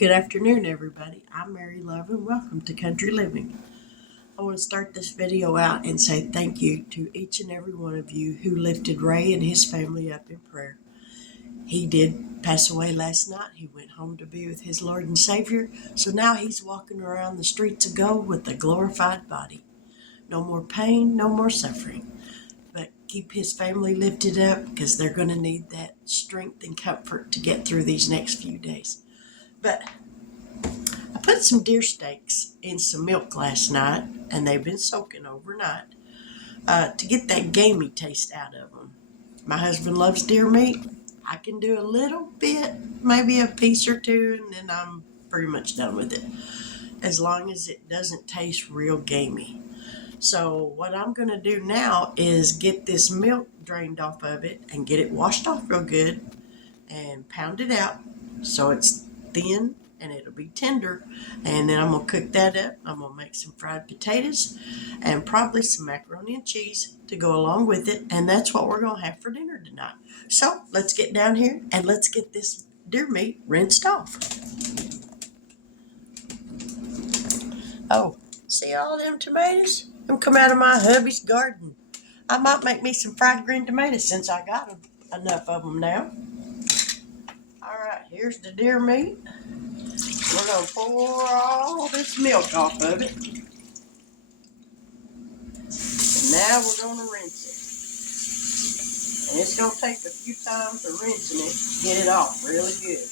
Good afternoon, everybody. I'm Mary Love, and welcome to Country Living. I want to start this video out and say thank you to each and every one of you who lifted Ray and his family up in prayer. He did pass away last night. He went home to be with his Lord and Savior, so now he's walking around the streets of gold with a glorified body. No more pain, no more suffering. But keep his family lifted up because they're going to need that strength and comfort to get through these next few days. But I put some deer steaks in some milk last night, and they've been soaking overnight to get that gamey taste out of them. My husband loves deer meat. I can do a little bit, maybe a piece or two, and then I'm pretty much done with it, as long as it doesn't taste real gamey. So what I'm going to do now is get this milk drained off of it and get it washed off real good and pound it out so it's thin and it'll be tender. And then I'm going to cook that up. I'm going to make some fried potatoes and probably some macaroni and cheese to go along with it. And that's what we're going to have for dinner tonight. So let's get down here and let's get this deer meat rinsed off. Oh, see all them tomatoes? Them come out of my hubby's garden. I might make me some fried green tomatoes since I got enough of them now. All right, here's the deer meat. We're going to pour all this milk off of it. And now we're going to rinse it. And it's going to take a few times of rinsing it to get it off really good.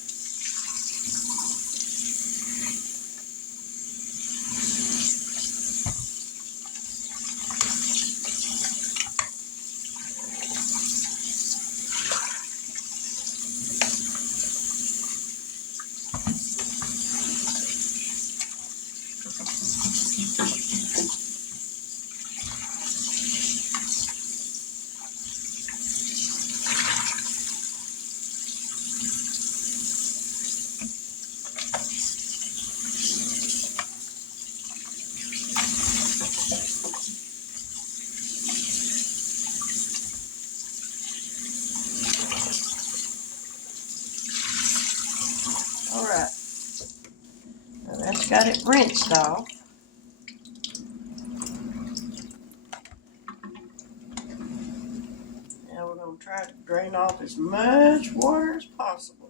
All right. Now that's got it rinsed off. Now we're going to try to drain off as much water as possible.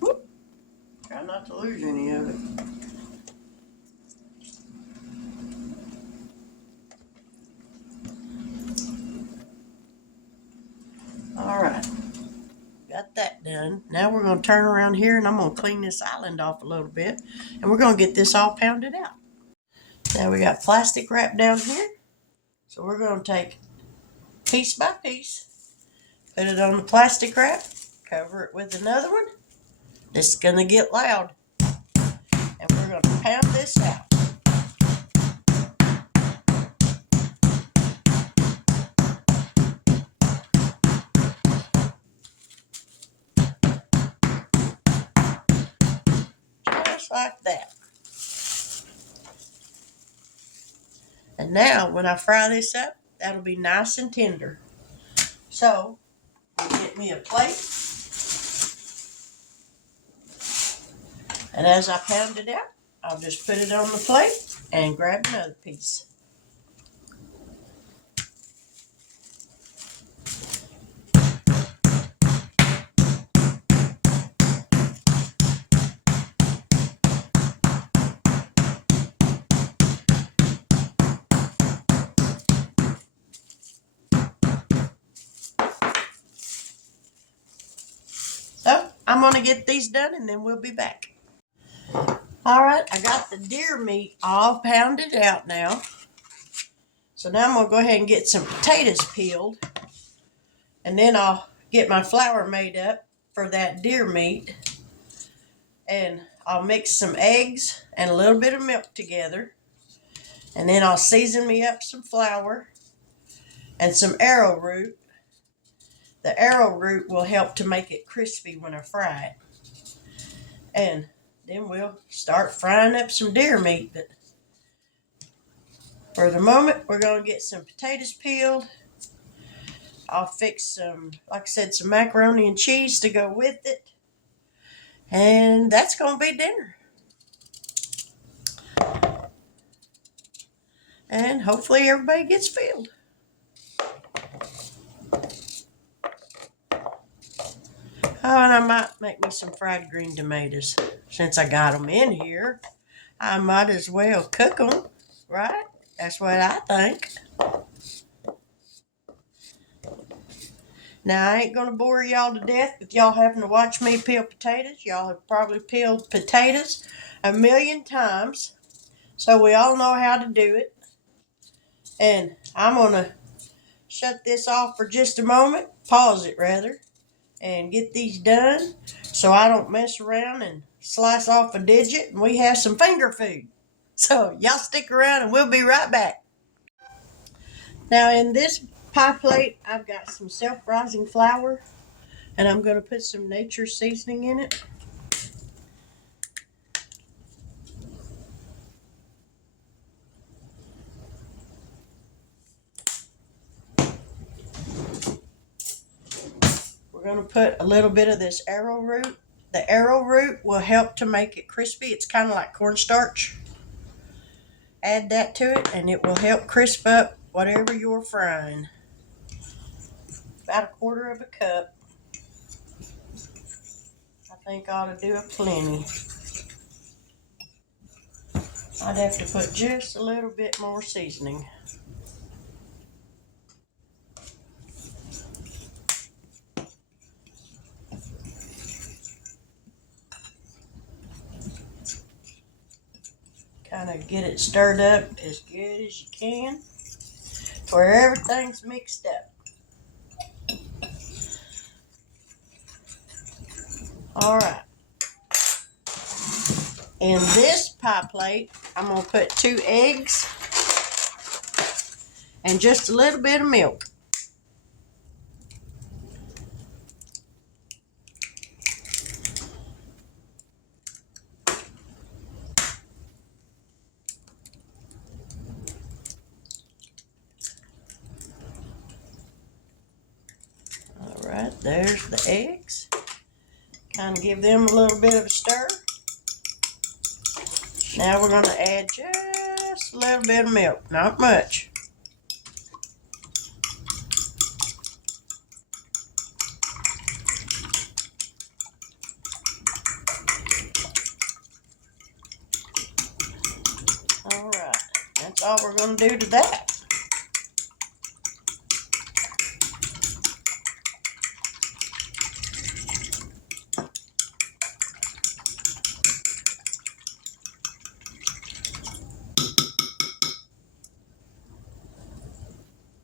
Whoop. Try not to lose any of it. All right. Got that done. Now we're going to turn around here and I'm going to clean this island off a little bit. And we're going to get this all pounded out. Now we got plastic wrap down here. So we're going to take piece by piece, put it on the plastic wrap, cover it with another one. This is going to get loud. And we're going to pound this out. Just like that. And now when I fry this up, that'll be nice and tender. So, I'll get me a plate. And as I pound it out, I'll just put it on the plate and grab another piece. So, I'm going to get these done and then we'll be back. All right, I got the deer meat all pounded out now. So now I'm going to go ahead and get some potatoes peeled. And then I'll get my flour made up for that deer meat. And I'll mix some eggs and a little bit of milk together. And then I'll season me up some flour. and some arrowroot. The arrowroot will help to make it crispy when I fry it. And then we'll start frying up some deer meat. But for the moment, we're going to get some potatoes peeled. I'll fix some, like I said, some macaroni and cheese to go with it. And that's going to be dinner. And hopefully everybody gets filled. Oh, and I might make me some fried green tomatoes. Since I got them in here, I might as well cook them, right? That's what I think. Now, I ain't going to bore y'all to death with y'all having to watch me peel potatoes. Y'all have probably peeled potatoes a million times, so we all know how to do it. And I'm going to shut this off for just a moment, pause it rather, and get these done so I don't mess around and slice off a digit and we have some finger food. So y'all stick around and we'll be right back. Now in this pie plate, I've got some self-rising flour and I'm going to put some nature seasoning in it. We're going to put a little bit of this arrowroot. The arrowroot will help to make it crispy. It's kind of like cornstarch. Add that to it and it will help crisp up whatever you're frying. About 1/4 of a cup. I think I ought to do a plenty. I'd have to put just a little bit more seasoning. Kind of get it stirred up as good as you can where everything's mixed up. All right. In this pie plate, I'm going to put 2 eggs and just a little bit of milk. All right, there's the eggs. Kind of give them a little bit of a stir. Now we're going to add just a little bit of milk, not much. All right, that's all we're going to do to that.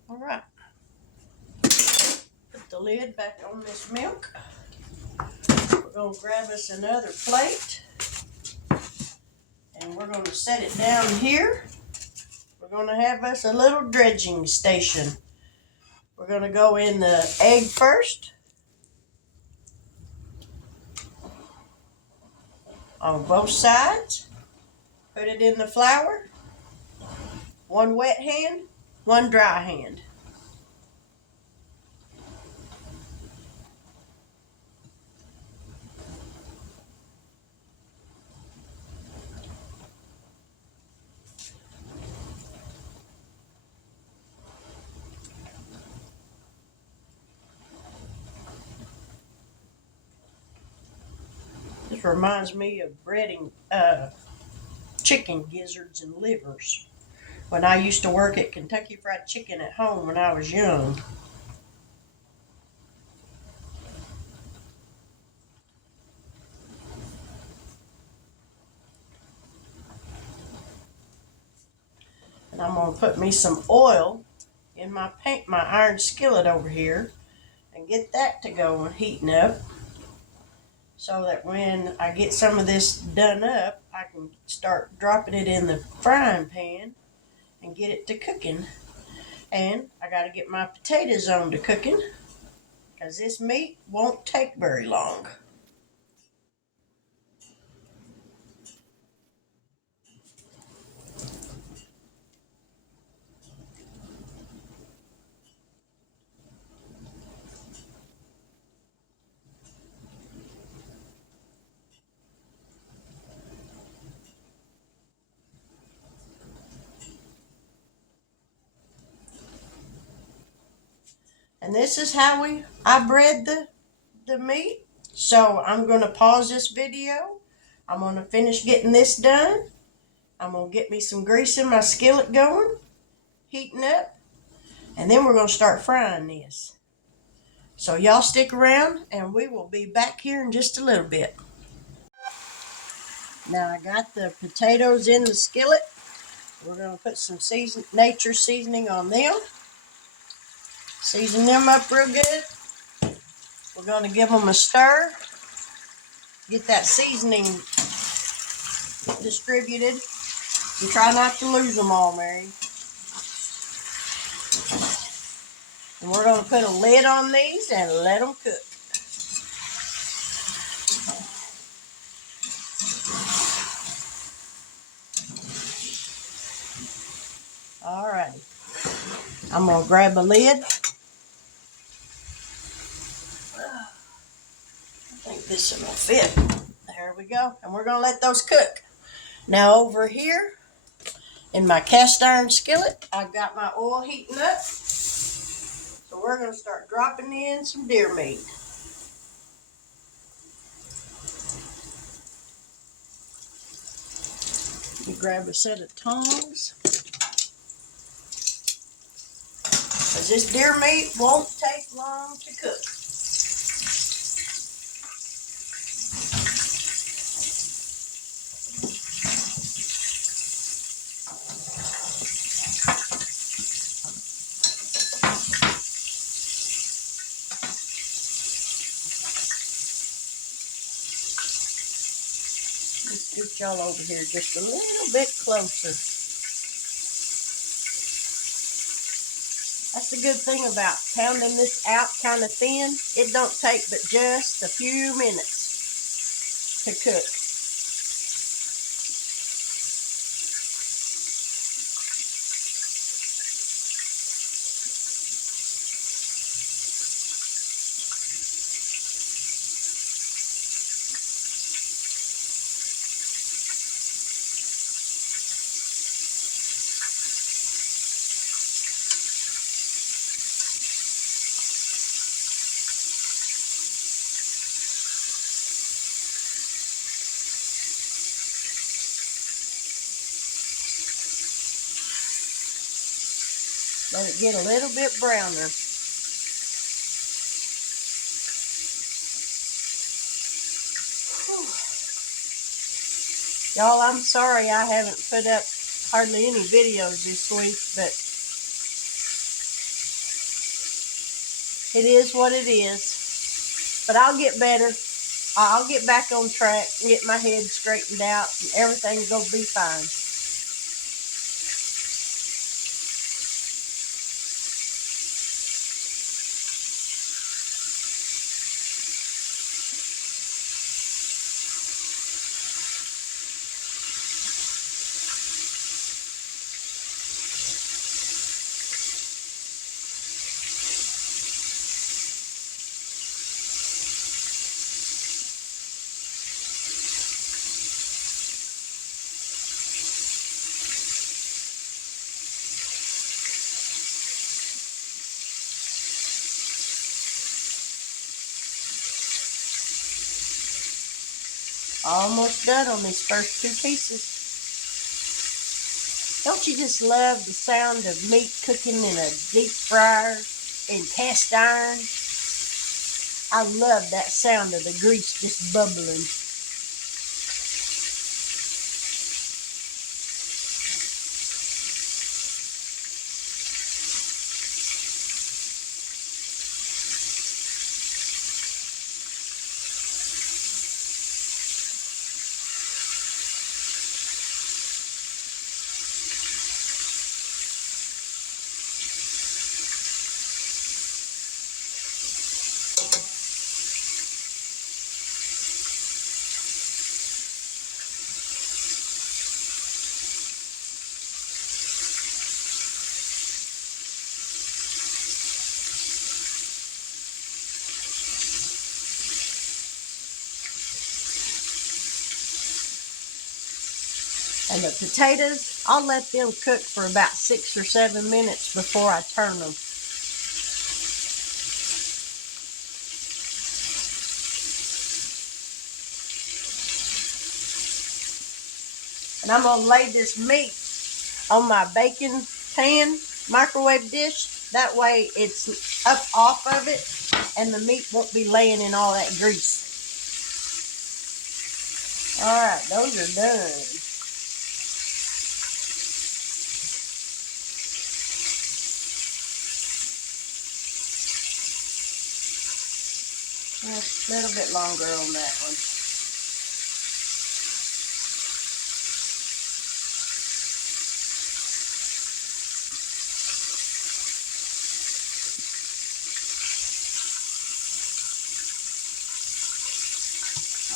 All right. Put the lid back on this milk. We're going to grab us another plate. And we're going to set it down here. We're going to have us a little dredging station. We're going to go in the egg first. On both sides. Put it in the flour. One wet hand, one dry hand. This reminds me of breading chicken gizzards and livers when I used to work at Kentucky Fried Chicken at home when I was young. And I'm going to put me some oil in my iron skillet over here and get that to go and heating up, so that when I get some of this done up, I can start dropping it in the frying pan and get it to cooking. And I got to get my potatoes on to cooking because this meat won't take very long. And this is how I bread the meat. So I'm going to pause this video. I'm going to finish getting this done. I'm going to get me some grease in my skillet going, heating up, and then we're going to start frying this. So y'all stick around and we will be back here in just a little bit. Now I got the potatoes in the skillet. We're going to put some nature seasoning on them. Season them up real good. We're going to give them a stir. Get that seasoning distributed. And try not to lose them all, Mary. And we're going to put a lid on these and let them cook. Alrighty. I'm going to grab a lid. I think this will fit. There we go. And we're going to let those cook. Now over here in my cast iron skillet, I've got my oil heating up. So we're going to start dropping in some deer meat. You grab a set of tongs. Because this deer meat won't take long to cook. Let's scoot y'all over here just a little bit closer. That's the good thing about pounding this out kind of thin. It don't take but just a few minutes to cook. Let it get a little bit browner. Y'all, I'm sorry I haven't put up hardly any videos this week, but it is what it is. But I'll get better. I'll get back on track and get my head straightened out, and everything's going to be fine. Almost done on these first two pieces. Don't you just love the sound of meat cooking in a deep fryer in cast iron? I love that sound of the grease just bubbling. And the potatoes, I'll let them cook for about 6 or 7 minutes before I turn them. And I'm going to lay this meat on my baking pan, microwave dish. That way it's up off of it and the meat won't be laying in all that grease. Alright, those are done. A little bit longer on that one.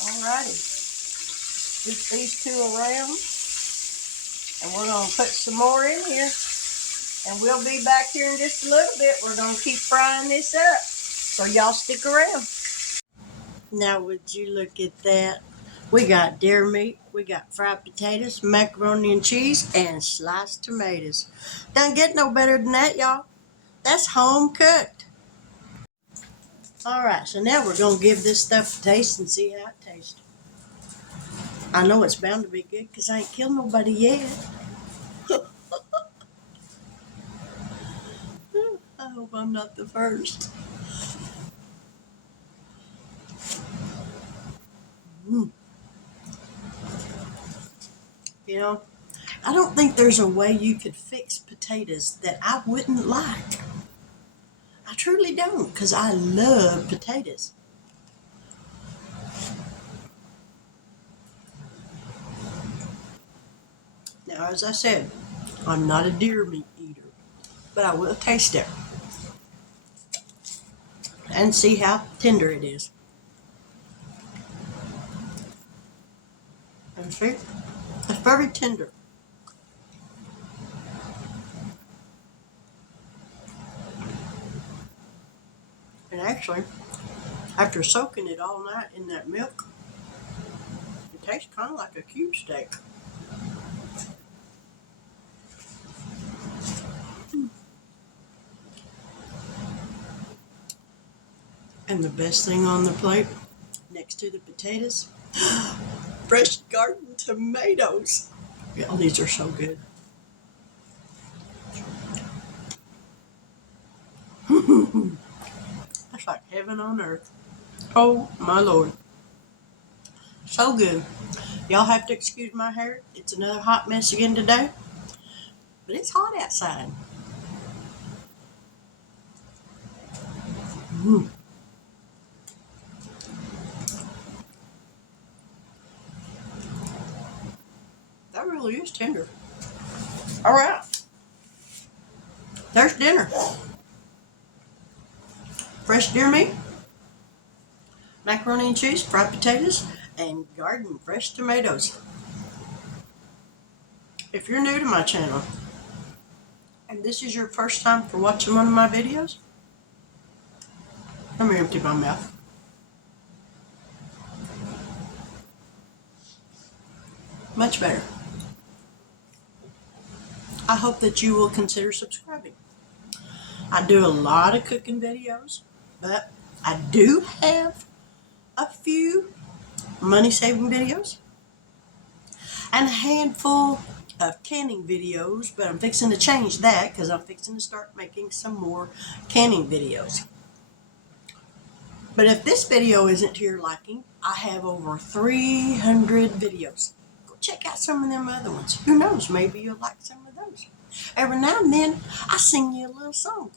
Alrighty. Scoop these two around. And we're going to put some more in here. And we'll be back here in just a little bit. We're going to keep frying this up. So y'all stick around. Now would you look at that? We got deer meat, we got fried potatoes, macaroni and cheese, and sliced tomatoes. Doesn't get no better than that, y'all. That's home cooked. Alright, so now we're going to give this stuff a taste and see how it tastes. I know it's bound to be good because I ain't killed nobody yet. I hope I'm not the first. You know, I don't think there's a way you could fix potatoes that I wouldn't like. I truly don't, because I love potatoes. Now, as I said, I'm not a deer meat eater, but I will taste it and see how tender it is. And see, it's very tender. And actually, after soaking it all night in that milk, it tastes kind of like a cube steak. And the best thing on the plate, next to the potatoes, fresh garden tomatoes. Yeah, these are so good. That's like heaven on earth. Oh my Lord. So good. Y'all have to excuse my hair. It's another hot mess again today. But it's hot outside. Mm. That really is tender. All right. There's dinner. Fresh deer meat, macaroni and cheese, fried potatoes, and garden fresh tomatoes. If you're new to my channel, and this is your first time for watching one of my videos, let me empty my mouth. Much better. I hope that you will consider subscribing. I do a lot of cooking videos, but I do have a few money-saving videos and a handful of canning videos, but I'm fixing to change that because I'm fixing to start making some more canning videos. But if this video isn't to your liking, I have over 300 videos. Go check out some of them other ones. Who knows, maybe you'll like some of those. Every now and then, I sing you a little song.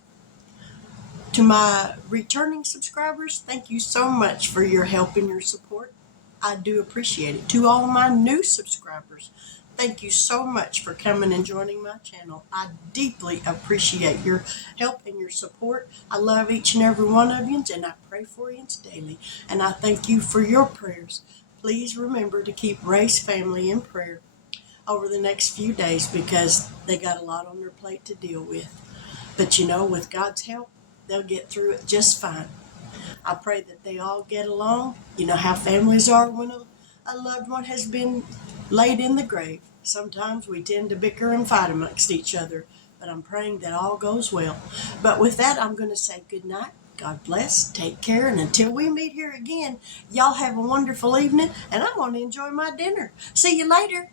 To my returning subscribers, thank you so much for your help and your support. I do appreciate it. To all my new subscribers, thank you so much for coming and joining my channel. I deeply appreciate your help and your support. I love each and every one of you, and I pray for you daily. And I thank you for your prayers. Please remember to keep Ray's family in prayer over the next few days because they got a lot on their plate to deal with. But you know, with God's help, they'll get through it just fine. I pray that they all get along. You know how families are when a loved one has been laid in the grave. Sometimes we tend to bicker and fight amongst each other, but I'm praying that all goes well. But with that, I'm going to say good night. God bless, take care, and until we meet here again, y'all have a wonderful evening, and I'm going to enjoy my dinner. See you later.